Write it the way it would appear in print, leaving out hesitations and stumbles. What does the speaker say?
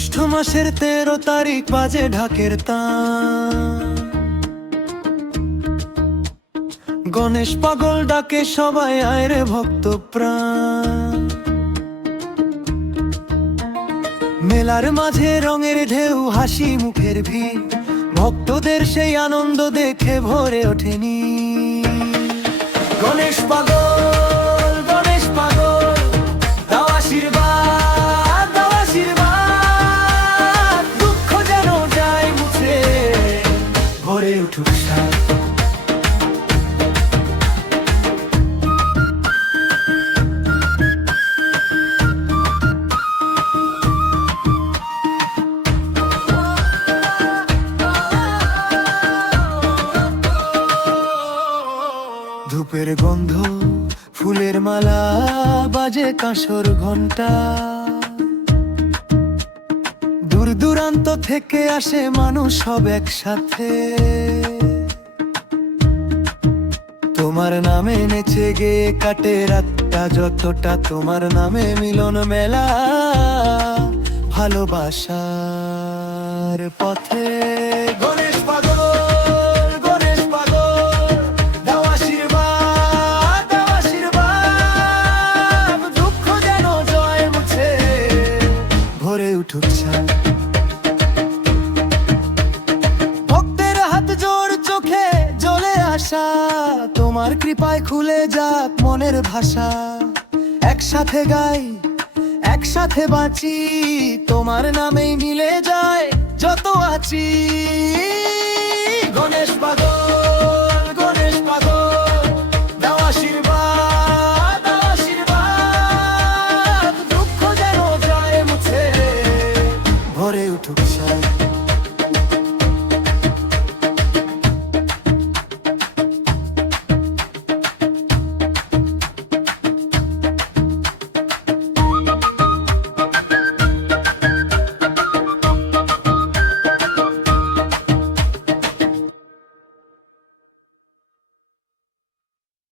জ্যৈষ্ঠ মাসের 13 তারিখ বাজে ঢাকের তান। গণেশ পাগল ডাকে সবাই আয় রে ভক্ত প্রাণ। মেলার মাঝে রঙের ঢেউ, হাসি মুখের ভিড়, ভক্তদের সেই আনন্দ দেখে ভরে ওঠেনি। গণেশ পাগল, গণেশ পাগল, দাও আশীর্বাদ, দাও আশীর্বাদ, দুঃখ যেন যায় মুছে, ভরে উঠুক সাথ। ধূপের গন্ধ, ফুলের মালা, বাজে কাঁসর ঘন্টা। দূর দূরান্ত থেকে আসে মানুষ সব একসাথে, তোমার নামে নেচে গে কাটে রাতটা যতটা। তোমার নামে মিলন মেলা, ভালোবাসার পথে। গণেশ পাগল, গণেশ পাগল, দাও আশীর্বাদ, দাও আশীর্বাদ, দুঃখ যেন জয় মুছে, ভরে উঠুক ছাদ। ভক্তের হাত জোর, চোখে জ্বলে আসা, তোমার কৃপায় খুলে যাক মনের ভাষা। একসাথে গাই, একসাথে বাঁচি, তোমার নামেই মিলে যায় যত আছি। গণেশ পাগল।